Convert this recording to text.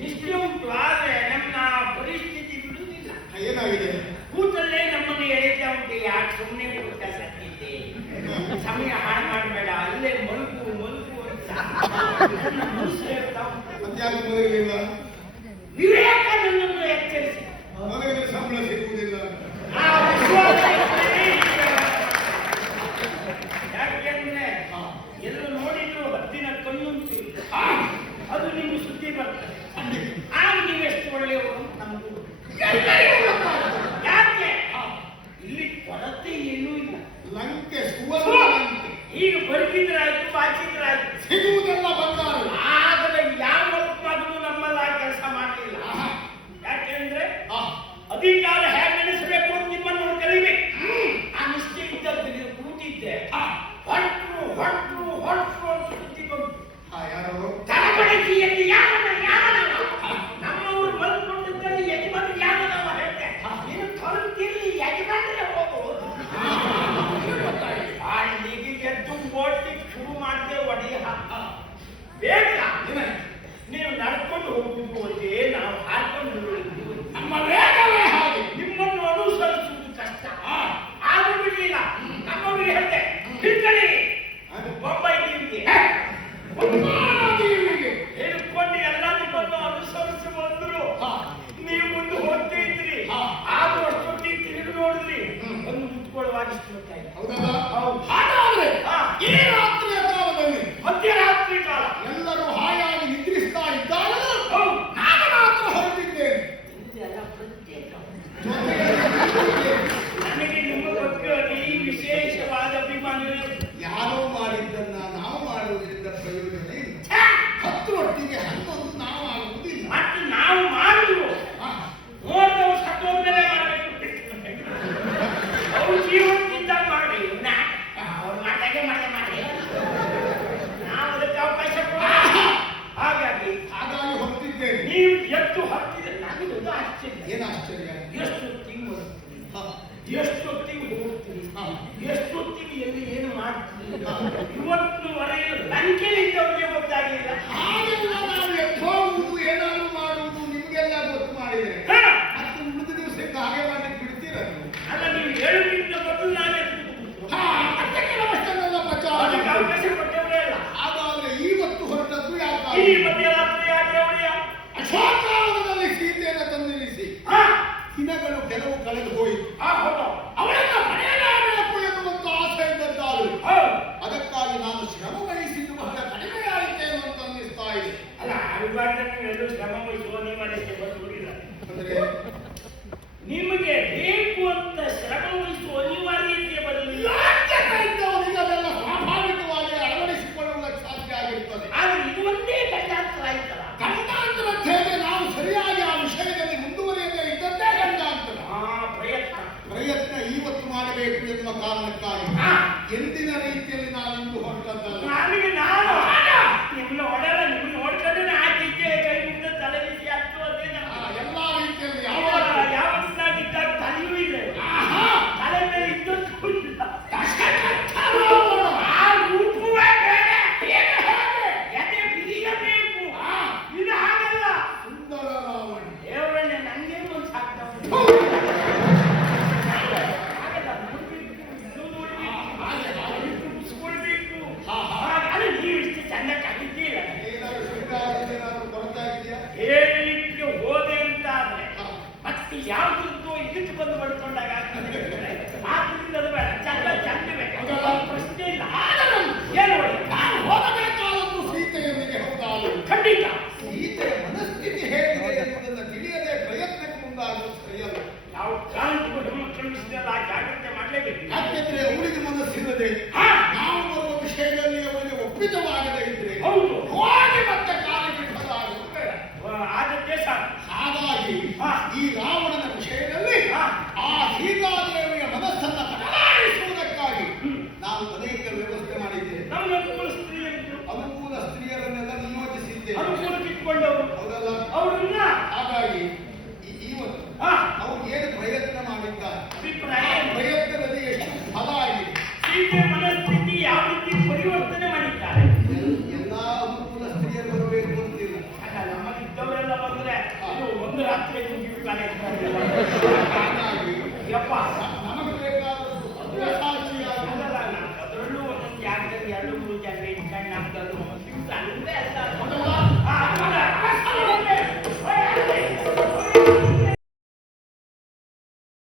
ನಿಷ್ಠೆ ಉಂಟು. ಆದ್ರೆ ನಮ್ಮ ಪರಿಸ್ಥಿತಿ ಬಿಡುವುದಿಲ್ಲ. ಏನಾಗಿದೆ? ಕೂತಲ್ಲೇ ನಮ್ಮನ್ನು ಎಳಿತಾ ಉಂಟು. ಯಾಕೆ ಸುಮ್ಮನೆ ಕೂತ ಸತ್ತಿದ್ದೆ, ಸಮಯ ಹಾಳು ಮಾಡಬೇಡ, ಅಲ್ಲೇ ಮಲಗು ಮಲಗು ಅಂತ ಮನಸ್ಸು ಹೇಳ್ತಾ ಉಂಟು. ಅದ್ಯಾಕೆ ಮಲಗಲಿಲ್ಲ? ವಿವೇಕ ನನ್ನನ್ನು ಎಚ್ಚರಿಸಿ. ಮಲಗಿದ್ರೆ ಸಂಬಳ ಸಿಗುವುದಿಲ್ಲ. ಆ ವಿಶ್ವಾಸ ಯಾಕೆಂದ್ರೆ ಎಲ್ಲೂ ನೋಡಿದ್ರು ಹದ್ದಿನ ಕಣ್ಣುಂಟು, ಅದು ನಿಮ್ಗೆ ಸುದ್ದಿ ಬರ್ತದೆ. ಆಗ ನೀವೆಷ್ಟು ಒಳ್ಳೆಯವರು ನಮಗೂ. ಯಾಕೆ ಇಲ್ಲಿ ಕೊರತೆ ಏನೂ ಇಲ್ಲ. ಲಂಕೆ ಸುವರ್ಣ ಲಂಕೆ. ಈಗ ಬದುಕಿದ್ರಾಯ್ತು, ಬಾಚಿದ್ರಾಯ್ತು, ಸಿಗುವುದೆಲ್ಲ ಬಂಗಾರ. ಆದರೆ ಯಾವ ಮಗನು ನಮ್ಮಲ್ಲ ಕೆಲಸ ಮಾಡಲಿಲ್ಲ. ಯಾಕೆಂದ್ರೆ ಅಧಿಕಾರ ಹೇಗೆ ನಡೆಸಬೇಕು ಅಂತ ನಿಮ್ಮನ್ನು ಕಲಿಬೇಕು. ಆ ನಿಷ್ಠೆ ಇದ್ದದ್ದು ಕೂತಿದ್ದೆ. ಹೊರಟು ಹೊರಟು ಹೊರಟು ಅಂತ ಸುದ್ದಿ ಬಂತು. ಯಾರು? ತರಬೇತಿಯಲ್ಲಿ ನಮ್ಮವರು ಬಂದ್ಕೊಂಡಿದ್ದಲ್ಲಿ ಯಜಮಾನ ಯಾವನವ ಹೇಳ್ತೆ. ನೀನು ಕಲಿತಿರ್ಲಿ, ಯಜಮಾನರೇ ಹೋಗುವುದು. ಈಗ ಎದ್ದು ಓಡ್ಲಿಕ್ಕೆ ಶುರು ಮಾಡಿದೆ. ಒಡೆಯ ಬೇಡ, ನೀವು ನಡ್ಕೊಂಡು ಹೋಗುವುದು ಒಂದೇ, ನಾವು ಹಾಕೊಂಡು ಹೋಗುವುದು. ನಮ್ಮ ವೇಗವೇ ಹಾಗೆ. ನಿಮ್ಮನ್ನು ಅನುಸರಿಸುವುದು ಕಷ್ಟ. ಆದ್ರೂ ಬಿಡಲಿಲ್ಲ. ನಮ್ಮವರಿಗೆ ಹೇಳ್ತೆ, ಹಿಡ್ಕೊಳ್ಳಿ ಬೊಂಬಾಯಿಗೆ ಹೇಳಿಕೊಂಡು ಎಲ್ಲ ನಿಮ್ಮನ್ನು ಅನುಸರಿಸಿ ಬಂದರು. ನೀವು ಮುಂದೆ ಹೋಗ್ತಾ ಇದ್ರಿ. ಆದ್ರೂ ಅಷ್ಟೊತ್ತಿಗೆ ತಿರುಗಿ ನೋಡಿದ್ರಿ, ಒಂದು ಮುತ್ಕೊಳ್ಳುವಾಗಿಷ್ಟು ಹಾಗಾದ್ರೆ ಈ ರಾತ್ರಿಯ ಕಾಲದಲ್ಲಿ, ಮಧ್ಯರಾತ್ರಿ ಕಾಲ, ಎಲ್ಲರೂ ಹಾಯಾಗಿ ನಿದ್ರಿಸ್ತಾ ಇದ್ದಾಗ ನಾನು ಮಾತ್ರ ಹೊರಟಿದ್ದೇನೆ. ನನಗೆ ನಿಮ್ಮ ಬಗ್ಗೆ ಈ ವಿಶೇಷವಾದ ಅಭಿಮಾನವೇ. ಯಾರೋ ಮಾಡಿದ್ದನ್ನ ನಾವು ಮಾಡುವುದರಿಂದ ಪ್ರಯೋಜನ ಇಲ್ಲ. 10 ಒಟ್ಟಿಗೆ 11 ನಾವು ಆಗುವುದಿಲ್ಲ. ಮತ್ತೆ ನಾವು ಮಾಡುವುದು ನೋಡಿದವು ಸತ್ತೋದ್ಮೇಲೆ ಮಾಡಬೇಕು. ಅವ್ರು ಜೀವನದಿಂದ ಮಾಡಿ ಅವ್ರು ಮಾಡ್ದಾಗೆ ಮಾಡಿ ನಾವು ಅದಕ್ಕೆ ಅವಕಾಶ ಕೊಡ. ಹಾಗಾಗಿ ಹೊರಟಿದ್ದೇನೆ. ನೀವು ಎದ್ದು ಹತ್ತಿದ್ರೆ ನನಗೆ ಆಶ್ಚರ್ಯ. ಏನು ಆಶ್ಚರ್ಯ? ಎಷ್ಟೊತ್ತಿಗೆ ಎಷ್ಟೊತ್ತಿಗೆ ಹೋಗ್ತೀರಿ, ಎಷ್ಟೊತ್ತಿಗೆ ಎಲ್ಲಿ ಏನು ಮಾಡ್ತೀರಿ. ಇವತ್ತಿನವರೆಗೆ ಲಂಕೆಲಿದ್ದವರಿಗೆ ಗೊತ್ತಾಗಿಲ್ಲ. ಹಾಗೆಲ್ಲ ನಾವು ಎದ್ದು ಹೋಗುವುದು, ಏನಾದ್ರು ಮಾಡುವುದು ನಿಮಗೆಲ್ಲ ಗೊತ್ತು ಮಾಡಿದ್ರೆ ಮತ್ತೆ ಉಳಿದ ದಿವಸಕ್ಕೆ ಹಾಗೆ ಮಾಡಲಿಕ್ಕೆ ಬಿಡ್ತೀರ? ಅಲ್ಲ, ನೀವು ಹೇಳುವುದರಿಂದ ಮೊದಲು ನಾನೇ ಅದಕ್ಕೆ ಅವಕಾಶ ಕೊಟ್ಟವರೇ ಅಲ್ಲ. ಹಾಗಾದ್ರೆ ಇವತ್ತು ಹೊರಟದ್ದು ಈ ಮಧ್ಯರಾತ್ರಿ ಯಾಕೆ ಅವಳಿಯ ಅಶೋಕಾವನದಲ್ಲಿ ಸೀತೆಯನ್ನು ತಂದಿರಿಸಿ ದಿನಗಳು ಕೆಲವು ಕಳೆದು ಹೋಯಿತು. ಅವಳನ್ನು ಪಡೆಯಲಾಗಬೇಕು ಎನ್ನುವಂತ ಆಸೆ ಇದ್ದದ್ದಾಳು. ಅದಕ್ಕಾಗಿ ನಾನು ಶ್ರಮ ವಹಿಸಿದ್ದು ಬಹಳ ಕಡಿಮೆ ಆಯಿತೆ ಅಂತ ಅನ್ನಿಸ್ತಾ ಇದೆ. ಅಲ್ಲ, ಅವಿಭಾಗದಲ್ಲಿ ಶ್ರಮ ವಹಿಸುವ ನೀವು ಅದಕ್ಕೆ ಬಂದುಬಿಡಿಲ್ಲ. ಅಂದರೆ ನಿಮಗೆ ಬೇಕು ಅಂತ ಶ್ರಮ ವಹಿಸುವ ಅನಿವಾರ್ಯತೆ ಬರಲಿಲ್ಲ. ಅದೆಲ್ಲ ಸ್ವಾಭಾವಿಕವಾಗಿ ಅಳವಡಿಸಿಕೊಳ್ಳುವುದಕ್ಕೆ ಸಾಧ್ಯ ಆಗಿರುತ್ತದೆ. ಆದ್ರೆ ಇದು ಒಂದೇ ಗಂಡಾಂತರ ಆಯ್ತಲ್ಲ. ಗಂಡಾಂತರ ಹೇಗೆ ನಾವು ಸರಿಯಾಗಿ ಆ ವಿಷಯದಲ್ಲಿ ಮುಂದುವರಿಯದೇ ಇದ್ದದ್ದೇ ಗಂಡಾಂತರ. ಪ್ರಯತ್ನ ಇವತ್ತು ಮಾಡಬೇಕು ಎನ್ನುವ ಕಾರಣಕ್ಕಾಗಿ ಎಂದಿನ ರೀತಿಯಲ್ಲಿ ನಾವಿಂದು ಹೊರಟದ್ದಲ್ಲ. ನಿಮ್ಮನ್ನ ಹೊಡೆದ ನಿಮ್ಮನ್ನ ನೋಡ್ಕೊಂಡ್ರೆ ಹಾಕಿದ್ದೆ, ಕೈ ಮುಂದೆ ತಲೆ ಬಿಸಿ ಆಗ್ತು. ಅದೇ ಎಲ್ಲಾ ರೀತಿಯಲ್ಲಿ ಯಾವತ್ತಾಗಿದ್ದಾಗ ತಲೆಯೂ ಇದೆ, ತಲೆ ಮೇಲೆ ಇದ್ದದ್ದು ಇಲ್ಲ. ಆ ರೂಪವೇ ಬೇರೆ, ಎದೆ ಬಿರಿಯಬೇಕು. ಇದು ಹಾಗಲ್ಲ. ಸುಂದರ ರಾವಣ ದೇವರನ್ನೇ ನಂಗೆ ಒಂದು ಸಾಕ್ತಾ ಉಳಿಸ್ಕೊಳ್ಬೇಕು. ಹಾಗಾದ್ರೆ ನೀವು ಇಷ್ಟು ಚಂದ ಕಲಿತೀರ. ಹೇಳಲಿಕ್ಕೆ ಹೋದೆ ಅಂತ ಆದ್ರೆ ಮತ್ತೆ ಯಾವ್ದು ಇದಕ್ಕೆ ಬಂದು ಪಡ್ಕೊಂಡಾಗ ಆಗ್ತದೆ. ಆದ್ರಿಂದ ಅದು ಬೇಡ, ಚಂದ ಚಂದ ಬೇಕು, ಪ್ರಶ್ನೆ ಇಲ್ಲ. ಏನು ನಾನು ಹೋಗಬೇಕಾದದ್ದು ಸೀತೆಯೊಂದಿಗೆ ಹೌದಾಲು ಖಂಡಿತ. ಸೀತೆಯ ಮನಸ್ಥಿತಿ ಹೇಗಿದೆ ಎನ್ನುವುದನ್ನು ತಿಳಿಯದೆ ಪ್ರಯತ್ನಕ್ಕೆ ಮುಂದಾಗುವುದು ಸರಿಯಲ್ಲ. ನಾವು ಕಾಂತಿ ಮಕ್ಕಳು ಇಷ್ಟೆಲ್ಲ ಜಾಗ್ರತೆ ಮಾಡಲೇಬೇಕು. ಯಾಕೆಂದ್ರೆ ಅವರಿಗೆ ಮನಸ್ಸಿಲ್ಲದೆ ನಾವು ಬರುವ ವಿಷಯದಲ್ಲಿ ಅವರಿಗೆ ಒಪ್ಪಿತವಾಗದೇ ಇದ್ರೆ ಹೌದು, ಹೋಗಿ ಮತ್ತೆ ಕಾಲಿಗೆ ಇಡಲಾಗುವುದು ಬೇಡ. ಆದದ್ದೇ ಸಾಕು. ಹಾಗಾಗಿ ಈ ರಾವಣನ ವಿಷಯದಲ್ಲಿ ಆ ಸೀತಾದೇವಿಯ ಮನಸ್ಸನ್ನು ಬದಲಾಯಿಸುವುದಕ್ಕಾಗಿ ನಾವು ಅನೇಕ ವ್ಯವಸ್ಥೆ ಮಾಡಿದ್ದೇವೆ. ನಮ್ಮ ಅನುಕೂಲ ಸ್ತ್ರೀಯರನ್ನೆಲ್ಲ ನಿಯೋಜಿಸಿದ್ದೇವೆ. ಅನುಕೂಲಕ್ಕಿಟ್ಕೊಂಡವರು ಹೌದಲ್ಲ? ಅವ್ರನ್ನ ಹಾಗಾಗಿ ಇವತ್ತು ಅವ್ರು ಏನು ಪ್ರಯತ್ನ ಮಾಡಿದ್ದಾರೆ, ಅಭಿಪ್ರಾಯ ಪ್ರಯತ್ನದಲ್ಲಿ ಎಷ್ಟು ಫಲ ಆಗಿದೆ. ಸೀತೆ ಮನಸ್ಸು